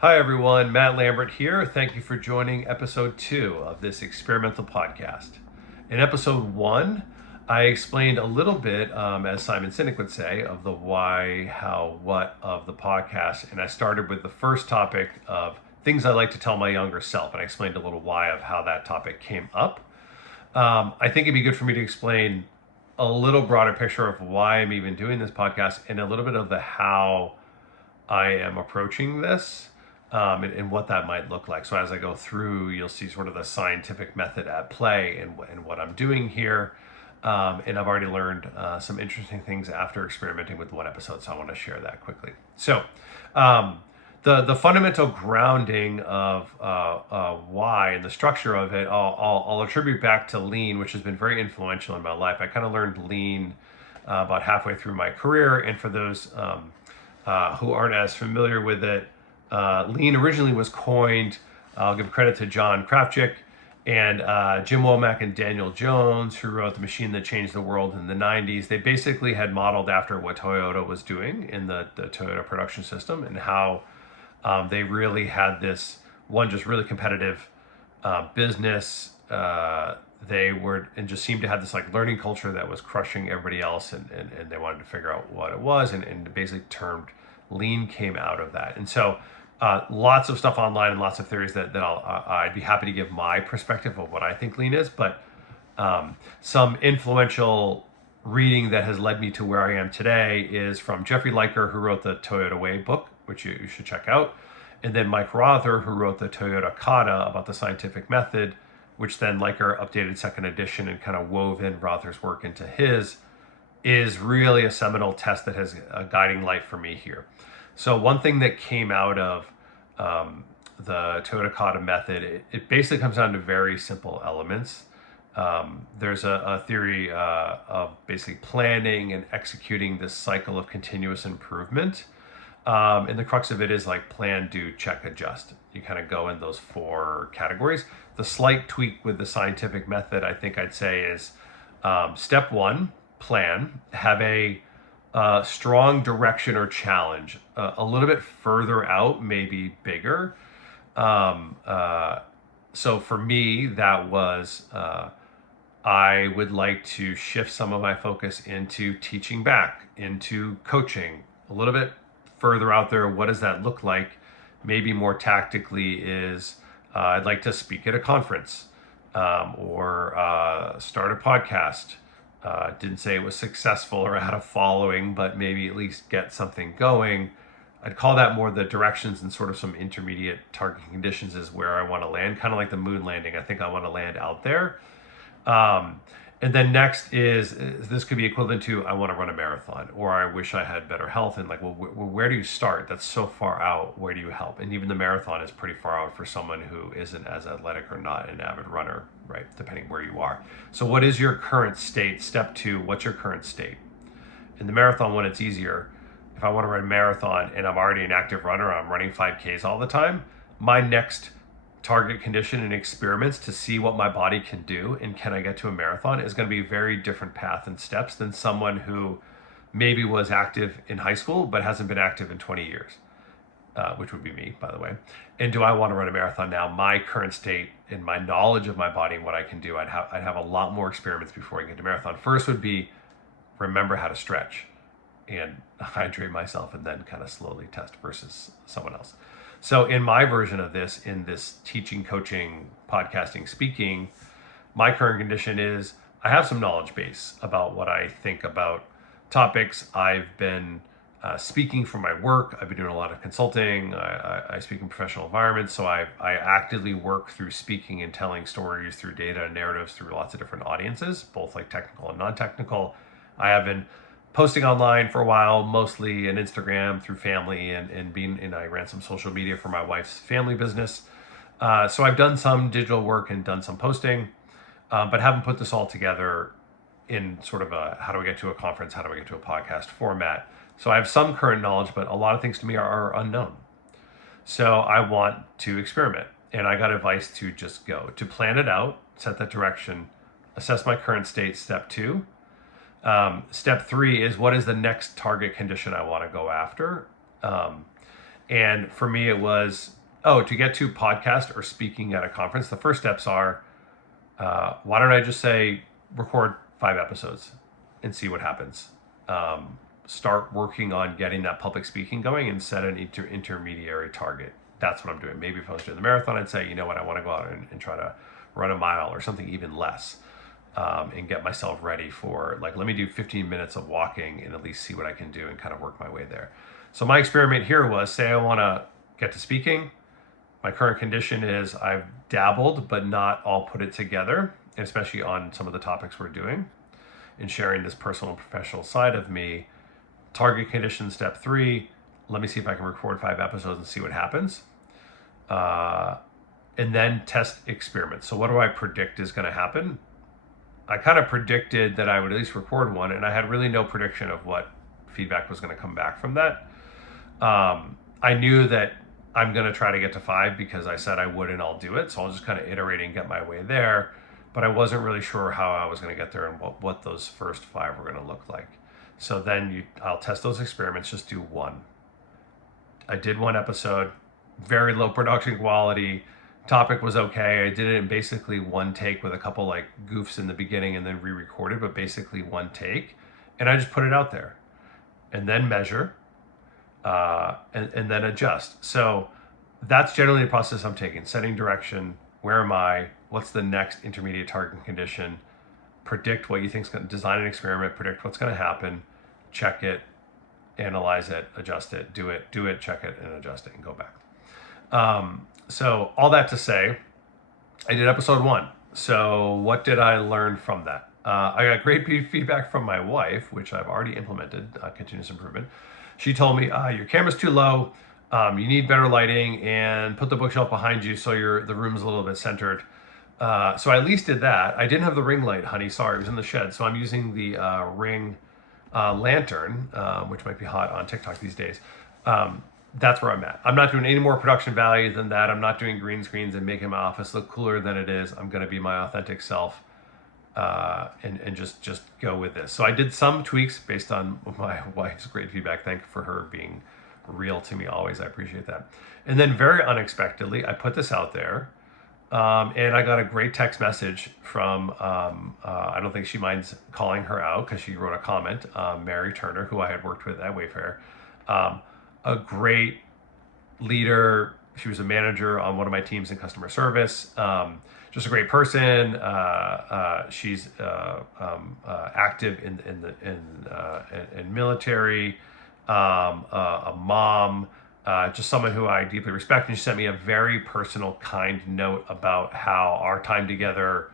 Hi, everyone. Matt Lambert here. Thank you for joining episode 2 of this experimental podcast. In episode 1, I explained a little bit, as Simon Sinek would say, of the why, how, what of the podcast. And I started with the first topic of things I like to tell my younger self. And I explained a little why of how that topic came up. I think it'd be good for me to explain a little broader picture of why I'm even doing this podcast and a little bit of the how I am approaching this, and what that might look like. So as I go through, you'll see sort of the scientific method at play and what I'm doing here. And I've already learned some interesting things after experimenting with one episode, so I want to share that quickly. So the fundamental grounding of why and the structure of it, I'll attribute back to lean, which has been very influential in my life. I kind of learned lean about halfway through my career, and for those who aren't as familiar with it, lean originally was coined, I'll give credit to John Krafchick and Jim Womack and Daniel Jones, who wrote The Machine That Changed the World in the 90s. They basically had modeled after what Toyota was doing in the Toyota production system, and how they really had this one just really competitive business. They were and just seemed to have this like learning culture that was crushing everybody else, and they wanted to figure out what it was, and basically termed lean came out of that. And so lots of stuff online and lots of theories that I'd be happy to give my perspective of what I think lean is, but some influential reading that has led me to where I am today is from Jeffrey Liker, who wrote the Toyota Way book, which you should check out, and then Mike Rother, who wrote the Toyota Kata about the scientific method, which then Liker updated second edition and kind of wove in Rother's work into his, is really a seminal test that has a guiding light for me here. So one thing that came out of the Toyota Kata method, it basically comes down to very simple elements. There's a theory of basically planning and executing this cycle of continuous improvement. And the crux of it is like plan, do, check, adjust. You kind of go in those 4 categories. The slight tweak with the scientific method, I think I'd say, is step 1, plan, have a strong direction or challenge, a little bit further out, maybe bigger. So for me, that was I would like to shift some of my focus into teaching back, into coaching, a little bit further out there. What does that look like? Maybe more tactically is I'd like to speak at a conference, or start a podcast. Didn't say it was successful or had a following, but maybe at least get something going. I'd call that more the directions, and sort of some intermediate target conditions is where I want to land, kind of like the moon landing. I think I want to land out there. And then next is this could be equivalent to I want to run a marathon, or I wish I had better health. And like, well, where do you start? That's so far out. Where do you help? And even the marathon is pretty far out for someone who isn't as athletic or not an avid runner, right? Depending where you are. So what is your current state? Step 2, what's your current state? In the marathon one, it's easier. If I want to run a marathon and I'm already an active runner, I'm running 5Ks all the time, my next target condition and experiments to see what my body can do and can I get to a marathon is going to be a very different path and steps than someone who maybe was active in high school but hasn't been active in 20 years, which would be me, by the way. And do I want to run a marathon now? My current state and my knowledge of my body and what I can do, I'd have a lot more experiments before I get to marathon. First would be remember how to stretch and hydrate myself, and then kind of slowly test versus someone else. So in my version of this, in this teaching, coaching, podcasting, speaking, my current condition is I have some knowledge base about what I think about topics. I've been speaking for my work. I've been doing a lot of consulting. I speak in professional environments. So I actively work through speaking and telling stories through data and narratives through lots of different audiences, both like technical and non-technical. I have been posting online for a while, mostly in Instagram through family, and I ran some social media for my wife's family business. So I've done some digital work and done some posting, but haven't put this all together in sort of a how do I get to a conference, how do I get to a podcast format. So I have some current knowledge, but a lot of things to me are unknown. So I want to experiment, and I got advice to just go, to plan it out, set that direction, assess my current state, step 2. Step 3 is what is the next target condition I want to go after. And for me, it was, oh, to get to podcast or speaking at a conference, the first steps are, why don't I just say record 5 episodes and see what happens? Start working on getting that public speaking going and set an intermediary target. That's what I'm doing. Maybe if I was doing the marathon, I'd say, you know what, I want to go out and try to run a mile or something even less, and get myself ready for, like, let me do 15 minutes of walking and at least see what I can do and kind of work my way there. So my experiment here was, say I want to get to speaking. My current condition is I've dabbled, but not all put it together, especially on some of the topics we're doing, in sharing this personal and professional side of me. Target condition step 3, let me see if I can record 5 episodes and see what happens. And then test experiments. So what do I predict is going to happen? I kind of predicted that I would at least record one, and I had really no prediction of what feedback was going to come back from that. I knew that I'm going to try to get to 5 because I said I would, and I'll do it. So I'll just kind of iterate and get my way there. But I wasn't really sure how I was going to get there and what those first 5 were going to look like. So then I'll test those experiments, just do one. I did 1 episode, very low production quality. Topic was okay. I did it in basically 1 take with a couple like goofs in the beginning and then re-recorded, but basically 1 take. And I just put it out there and then measure, and then adjust. So that's generally the process I'm taking. Setting direction. Where am I? What's the next intermediate target condition? Predict what you think is going to, design an experiment, predict what's going to happen, check it, analyze it, adjust it, do it, check it, and adjust it, and go back. So all that to say, I did episode 1. So what did I learn from that? I got great feedback from my wife, which I've already implemented, continuous improvement. She told me, your camera's too low, you need better lighting, and put the bookshelf behind you so the room's a little bit centered. So I at least did that. I didn't have the ring light, honey. Sorry, it was in the shed. So I'm using the ring lantern, which might be hot on TikTok these days. That's where I'm at. I'm not doing any more production value than that. I'm not doing green screens and making my office look cooler than it is. I'm going to be my authentic self, and just go with this. So I did some tweaks based on my wife's great feedback. Thank you for her being real to me always. I appreciate that. And then very unexpectedly, I put this out there. And I got a great text message from, I don't think she minds calling her out because she wrote a comment, Mary Turner, who I had worked with at Wayfair. A great leader. She was a manager on one of my teams in customer service. Just a great person. She's active in military, a mom. Just someone who I deeply respect, and she sent me a very personal, kind note about how our time together,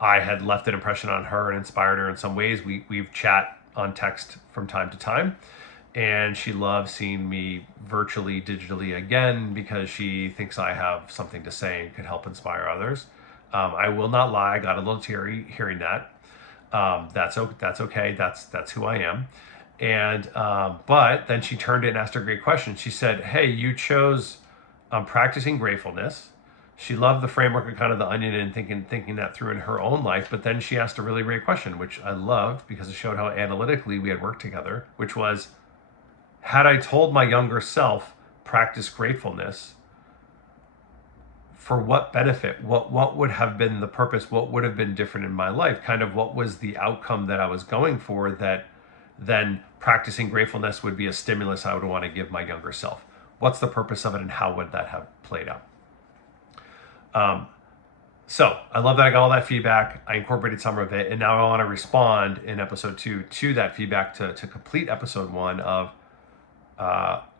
I had left an impression on her and inspired her in some ways. We've chat on text from time to time, and she loves seeing me virtually, digitally again because she thinks I have something to say and could help inspire others. I will not lie, I got a little teary hearing that. That's okay. That's who I am. And but then she turned it and asked a great question. She said, hey, you chose practicing gratefulness. She loved the framework of kind of the onion and thinking that through in her own life. But then she asked a really great question, which I loved because it showed how analytically we had worked together, which was, had I told my younger self, practice gratefulness, for what benefit? What would have been the purpose? What would have been different in my life? Kind of what was the outcome that I was going for that then practicing gratefulness would be a stimulus I would want to give my younger self. What's the purpose of it and how would that have played out? So I love that I got all that feedback. I incorporated some of it, and now I want to respond in episode 2 to that feedback to complete episode 1 of,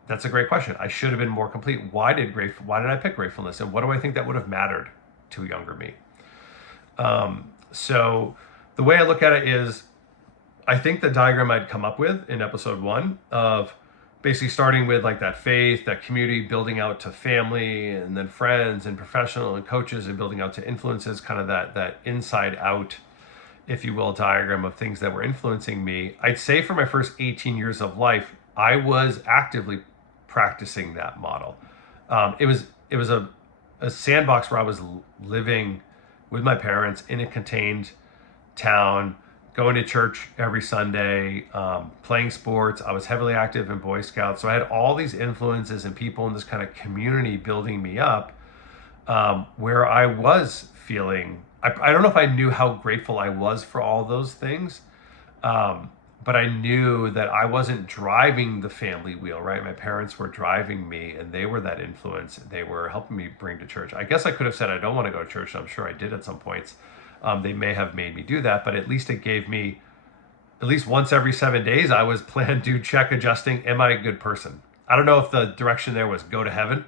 that's a great question. I should have been more complete. Why did I pick gratefulness? And what do I think that would have mattered to a younger me? So the way I look at it is, I think the diagram I'd come up with in episode 1 of basically starting with like that faith, that community, building out to family, and then friends and professional and coaches, and building out to influences, kind of that inside out, if you will, diagram of things that were influencing me. I'd say for my first 18 years of life, I was actively practicing that model. It was a sandbox where I was living with my parents in a contained town, going to church every Sunday, playing sports. I was heavily active in Boy Scouts. So I had all these influences and people in this kind of community building me up, where I was feeling, I don't know if I knew how grateful I was for all those things, but I knew that I wasn't driving the family wheel, right? My parents were driving me, and they were that influence. They were helping me bring to church. I guess I could have said I don't want to go to church. I'm sure I did at some points. They may have made me do that, but at least it gave me, at least once every 7 days, I was plan, do, check, adjusting. Am I a good person? I don't know if the direction there was go to heaven.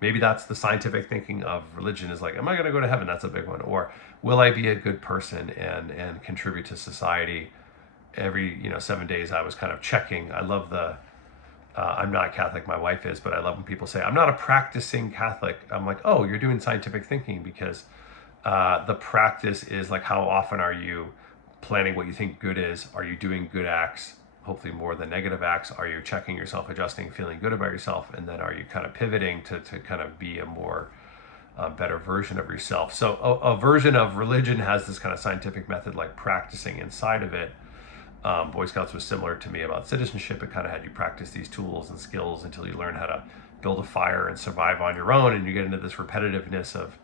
Maybe that's the scientific thinking of religion, is like, am I going to go to heaven? That's a big one. Or will I be a good person and contribute to society? Every 7 days I was kind of checking. I love the I'm not Catholic, my wife is, but I love when people say I'm not a practicing Catholic. I'm like, oh, you're doing scientific thinking, because the practice is like, how often are you planning what you think good is? Are you doing good acts, hopefully more than negative acts? Are you checking yourself, adjusting, feeling good about yourself? And then are you kind of pivoting to kind of be a more better version of yourself? So a version of religion has this kind of scientific method, like practicing inside of it. Boy Scouts was similar to me about citizenship. It kind of had you practice these tools and skills until you learn how to build a fire and survive on your own, and you get into this repetitiveness of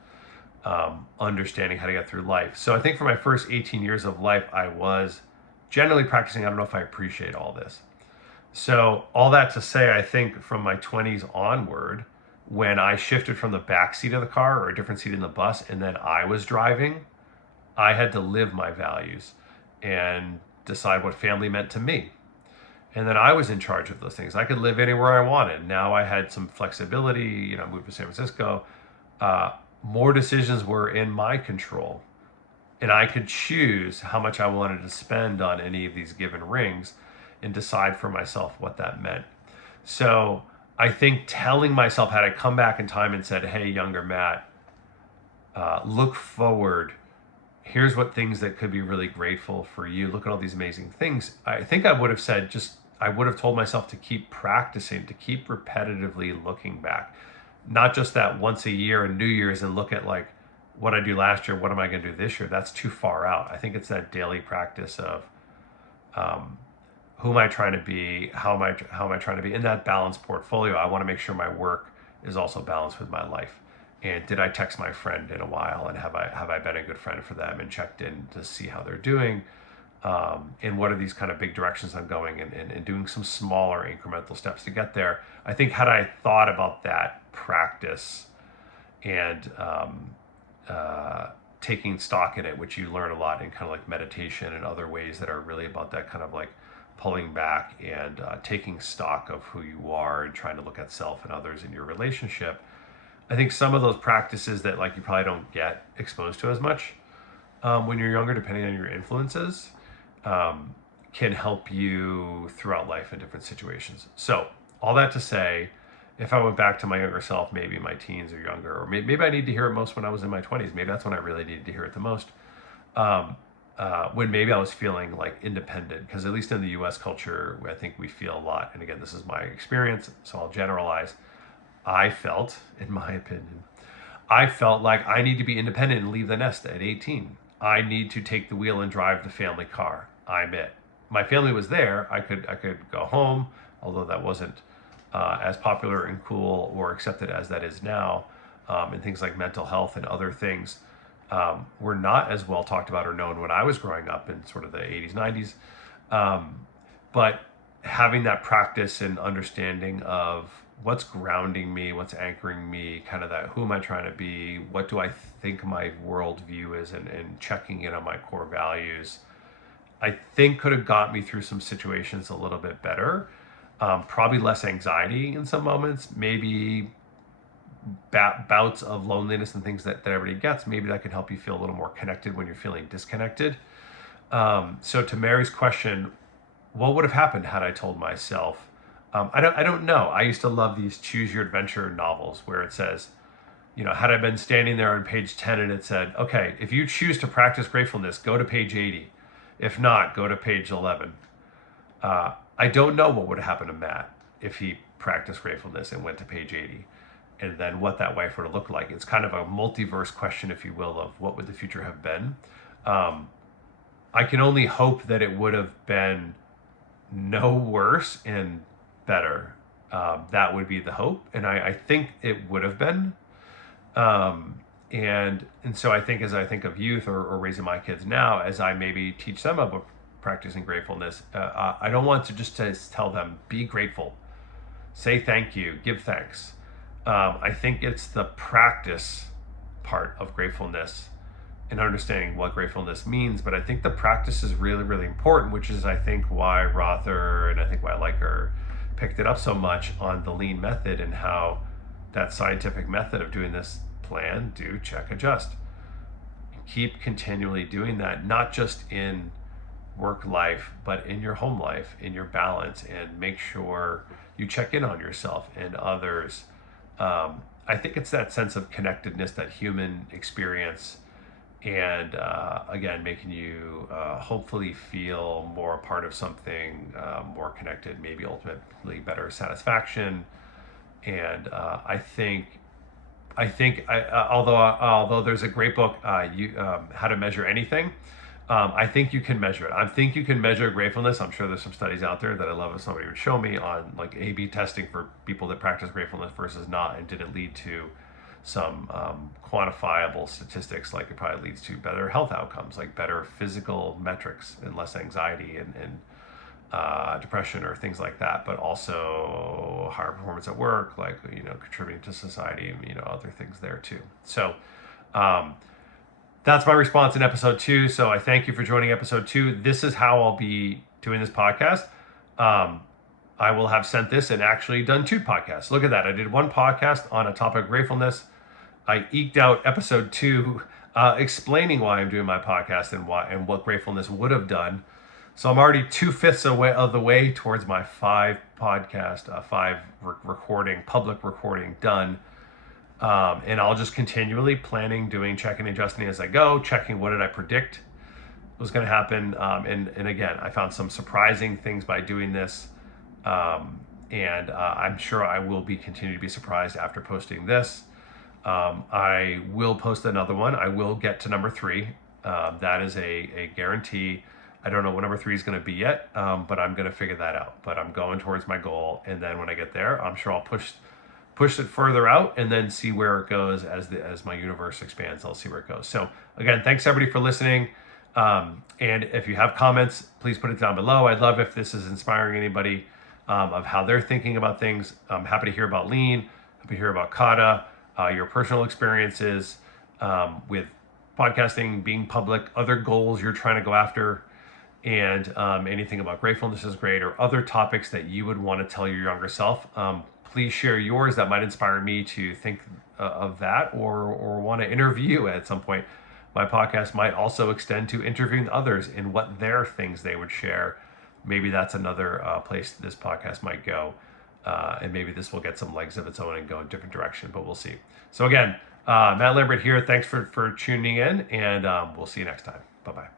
understanding how to get through life. So I think for my first 18 years of life, I was generally practicing. I don't know if I appreciate all this. So all that to say, I think from my 20s onward, when I shifted from the back seat of the car or a different seat in the bus, and then I was driving, I had to live my values and decide what family meant to me. And then I was in charge of those things. I could live anywhere I wanted. Now I had some flexibility, moved to San Francisco. More decisions were in my control. And I could choose how much I wanted to spend on any of these given rings and decide for myself what that meant. So I think telling myself, had I come back in time and said, hey, younger Matt, look forward. Here's what things that could be really grateful for you. Look at all these amazing things. I think I would have said, I would have told myself to keep practicing, to keep repetitively looking back. Not just that once a year and New Year's and look at like what I do last year, what am I going to do this year? That's too far out. I think it's that daily practice of who am I trying to be? How am I trying to be in that balanced portfolio? I want to make sure my work is also balanced with my life. And did I text my friend in a while, and have I been a good friend for them and checked in to see how they're doing? And what are these kind of big directions I'm going, and doing some smaller incremental steps to get there. I think had I thought about that practice and taking stock in it, which you learn a lot in kind of like meditation and other ways that are really about that kind of like pulling back and taking stock of who you are and trying to look at self and others in your relationship. I think some of those practices that like you probably don't get exposed to as much when you're younger, depending on your influences, can help you throughout life in different situations. So all that to say, if I went back to my younger self, maybe in my teens or younger, or maybe I need to hear it most when I was in my 20s. Maybe that's when I really needed to hear it the most. When maybe I was feeling like independent, because at least in the US culture, I think we feel a lot. And again, this is my experience, so I'll generalize. I felt, in my opinion, like I need to be independent and leave the nest at 18. I need to take the wheel and drive the family car. I'm it. My family was there. I could go home, although that wasn't as popular and cool or accepted as that is now. And things like mental health and other things were not as well talked about or known when I was growing up in sort of the 80s, 90s. But having that practice and understanding of what's grounding me, what's anchoring me, kind of that, who am I trying to be? What do I think my worldview is, and checking in on my core values, I think could have got me through some situations a little bit better. Probably less anxiety in some moments, maybe bouts of loneliness and things that everybody gets. Maybe that can help you feel a little more connected when you're feeling disconnected. So to Mary's question, what would have happened had I told myself, I don't know. I used to love these choose your adventure novels where it says, had I been standing there on page 10 and it said, okay, if you choose to practice gratefulness, go to page 80. If not, go to page 11. I don't know what would have happened to Matt if he practiced gratefulness and went to page 80, and then what that life would have looked like. It's kind of a multiverse question, if you will, of what would the future have been. I I can only hope that it would have been no worse and better. That would be the hope, and I think it would have been. And so I think, as I think of youth or raising my kids now, as I maybe teach them about practicing gratefulness, I don't want to just to tell them, be grateful, say thank you, give thanks. I think it's the practice part of gratefulness and understanding what gratefulness means. But I think the practice is really, really important, which is, I think, why Rother and I think why Liker picked it up so much on the lean method, and how that scientific method of doing this: plan, do, check, adjust. Keep continually doing that, not just in work life, but in your home life, in your balance, and make sure you check in on yourself and others. I think it's that sense of connectedness, that human experience, and again, making you hopefully feel more a part of something, more connected, maybe ultimately better satisfaction. And although there's a great book, How to Measure Anything, I think you can measure it. I think you can measure gratefulness. I'm sure there's some studies out there that I love if somebody would show me on like A/B testing for people that practice gratefulness versus not, and did it lead to some quantifiable statistics, like it probably leads to better health outcomes, like better physical metrics and less anxiety and depression or things like that, but also higher performance at work, like, contributing to society, and, other things there too. So that's my response in episode 2. So I thank you for joining episode 2. This is how I'll be doing this podcast. I will have sent this and actually done 2 podcasts. Look at that. I did 1 podcast on a topic of gratefulness. I eked out episode 2 explaining why I'm doing my podcast and what gratefulness would have done. So I'm already 2/5 of the way towards my 5 podcast, 5 public recording done. And I'll just continually planning, doing, checking, adjusting as I go, checking what did I predict was going to happen. And again, I found some surprising things by doing this. And I'm sure I will continue to be surprised after posting this. I will post another one. I will get to number 3. That is a guarantee. I don't know what number 3 is going to be yet, but I'm going to figure that out. But I'm going towards my goal. And then when I get there, I'm sure I'll push it further out and then see where it goes as my universe expands. I'll see where it goes. So again, thanks everybody for listening. And if you have comments, please put it down below. I'd love if this is inspiring anybody of how they're thinking about things. I'm happy to hear about lean, happy to hear about Kata, your personal experiences with podcasting, being public, other goals you're trying to go after, and anything about gratefulness is great, or other topics that you would want to tell your younger self. Please share yours. That might inspire me to think of that, or want to interview at some point. My podcast might also extend to interviewing others in what their things they would share. Maybe that's another place this podcast might go. And maybe this will get some legs of its own and go in a different direction, but we'll see. So again, Matt Lambert here. Thanks for tuning in, and we'll see you next time. Bye-bye.